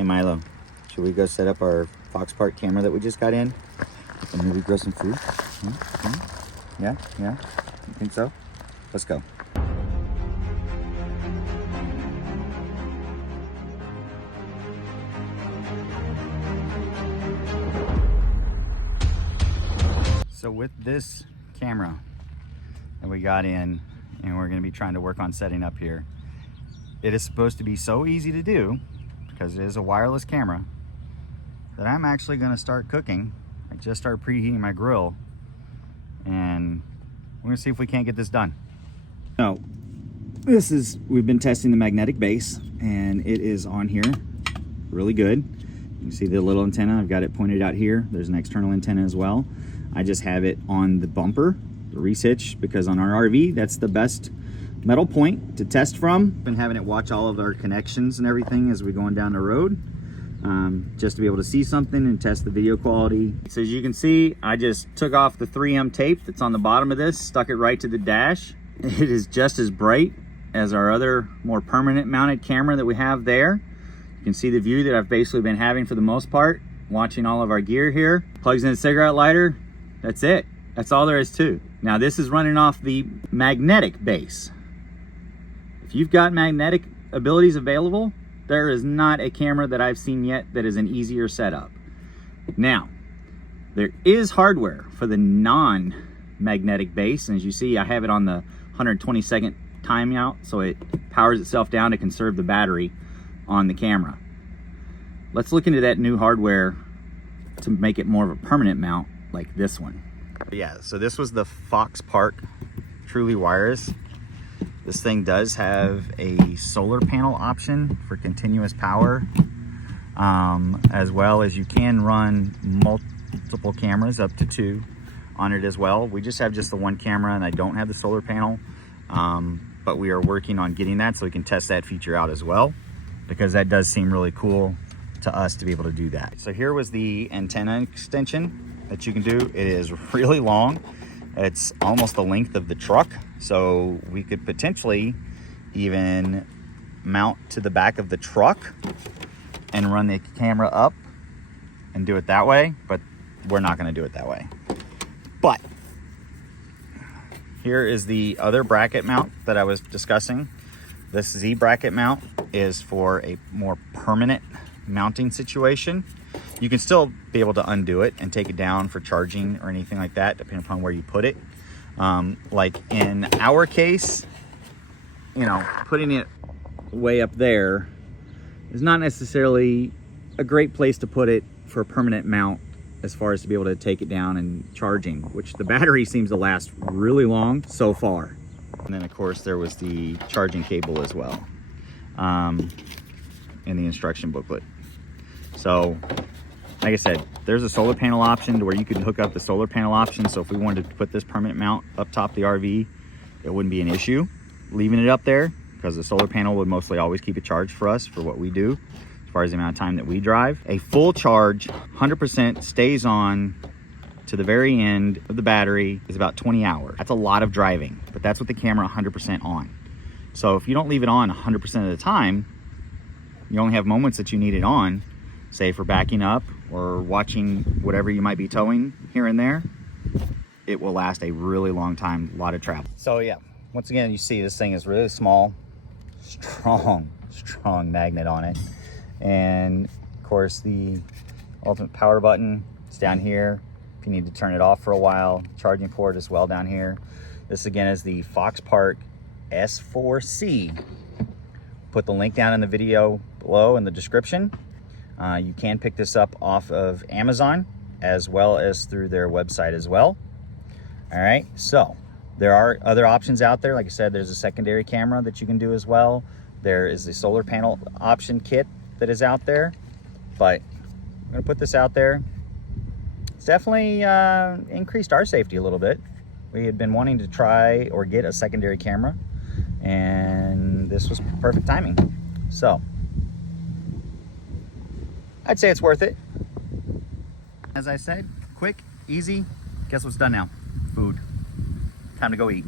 Hey Milo, should we go set up our Foxpark camera that we just got in and maybe grow some food? Yeah? You think so? Let's go. So with this camera that we got in, and we're going to be trying to work on setting up here, it is supposed to be so easy to do because it is a wireless camera that I'm actually going to start cooking. I just started preheating my grill, and we're going to see if we can't get this done. So we've been testing the magnetic base, and it is on here really good. You can see the little antenna. I've got it pointed out here. There's an external antenna as well. I just have it on the bumper, the reese hitch, because on our RV, that's the best metal point to test from. Been having it watch all of our connections and everything as we're going down the road, just to be able to see something and test the video quality. So as you can see, I just took off the 3M tape that's on the bottom of this, stuck it right to the dash. It is just as bright as our other more permanent mounted camera that we have there. You can see the view that I've basically been having for the most part, watching all of our gear here. Plugs in a cigarette lighter, that's it. That's all there is to it. Now this is running off the magnetic base. If you've got magnetic abilities available, there is not a camera that I've seen yet that is an easier setup. Now, there is hardware for the non-magnetic base. And as you see, I have it on the 120-second timeout, so it powers itself down to conserve the battery on the camera. Let's look into that new hardware to make it more of a permanent mount like this one. Yeah, so this was the Foxpark Truly Wireless. This thing does have a solar panel option for continuous power, as well as you can run multiple cameras, up to 2 on it as well. We just have the one camera, and I don't have the solar panel, but we are working on getting that so we can test that feature out as well, because that does seem really cool to us to be able to do that. So here was the antenna extension that you can do. It is really long. It's almost the length of the truck, so we could potentially even mount to the back of the truck and run the camera up and do it that way, but we're not going to do it that way. But here is the other bracket mount that I was discussing. This Z bracket mount is for a more permanent mounting situation. You can still be able to undo it and take it down for charging or anything like that, depending upon where you put it. Like in our case, you know, putting it way up there is not necessarily a great place to put it for a permanent mount, as far as to be able to take it down and charging, which the battery seems to last really long so far. And then of course there was the charging cable as well, in the instruction booklet. So like I said, there's a solar panel option to where you can hook up the solar panel option. So if we wanted to put this permanent mount up top of the RV, it wouldn't be an issue leaving it up there, because the solar panel would mostly always keep it charged for us for what we do, as far as the amount of time that we drive. A full charge, 100%, stays on to the very end of the battery is about 20 hours. That's a lot of driving, but that's with the camera 100% on. So if you don't leave it on 100% of the time, you only have moments that you need it on, say for backing up or watching whatever you might be towing here and there, it will last a really long time, a lot of travel. So yeah, once again, you see this thing is really small, strong magnet on it. And of course the ultimate power button is down here if you need to turn it off for a while. Charging port as well down here. This again is the Foxpark S4C. Put the link down in the video below in the description. You can pick this up off of Amazon as well as through their website as well. All right, so there are other options out there. Like I said, there's a secondary camera that you can do as well. There is the solar panel option kit that is out there, but I'm gonna put this out there. It's definitely increased our safety a little bit. We had been wanting to try or get a secondary camera, and this was perfect timing. So I'd say it's worth it. As I said, quick, easy. Guess what's done now? Food. Time to go eat.